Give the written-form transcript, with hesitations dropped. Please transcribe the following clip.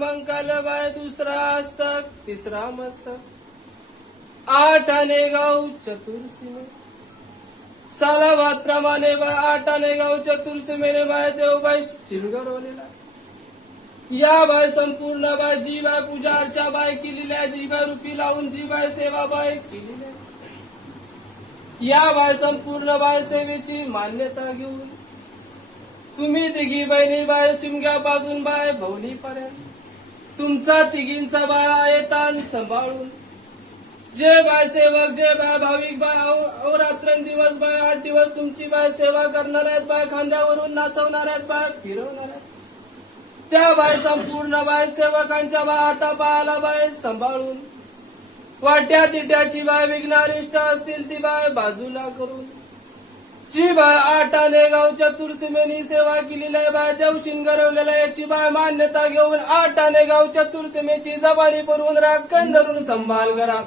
क्रमांकाला बाय दुसरा हस्तक तिसरा मस्तक 8 आणे गाव चतुर्सीमे सालाबाद प्रमाणे बाय 8 आणे गाव चतुर्सीमेने बाय देव बाय शिलगडवलेला या बाय संपूर्ण बाय जी बाय पूजा अर्चा बाय केलेल्या जी बाय रुपी लावून जी बाय सेवा बाय केलेल्या या बाय संपूर्ण बाय सेवेची मान्यता घेऊन तुम्ही तिघी बहिणी बाय शिमग्यापासून बाय भवनीपर्यंत तुमचा तिघींचा बाय आयतान सांभाळून जे बाय सेवक जे बाय भाविक बाय अहोरात्रंदिवस बाय 8 दिवस तुमची बाय सेवा करणार आहेत बाय खांद्यावरून नाचवणार आहेत बाय फिरवणार आहेत त्या बाय संपूर्ण बाय सेवकांच्या बाय हातापायाला बाय सांभाळून वाट्या तिट्याची बाय विघ्नारिष्ट असतील ती बाय बाजूला करून जी बाय 8 आणे गाव चतुर्सीमेनी सेवा केलेल्या बाय देवशिन गरवलेल्या याची बाय मान्यता घेऊन 8 आणे गाव चतुर्सीमेची जबानी पडवून राखण धरून संभाळ करा.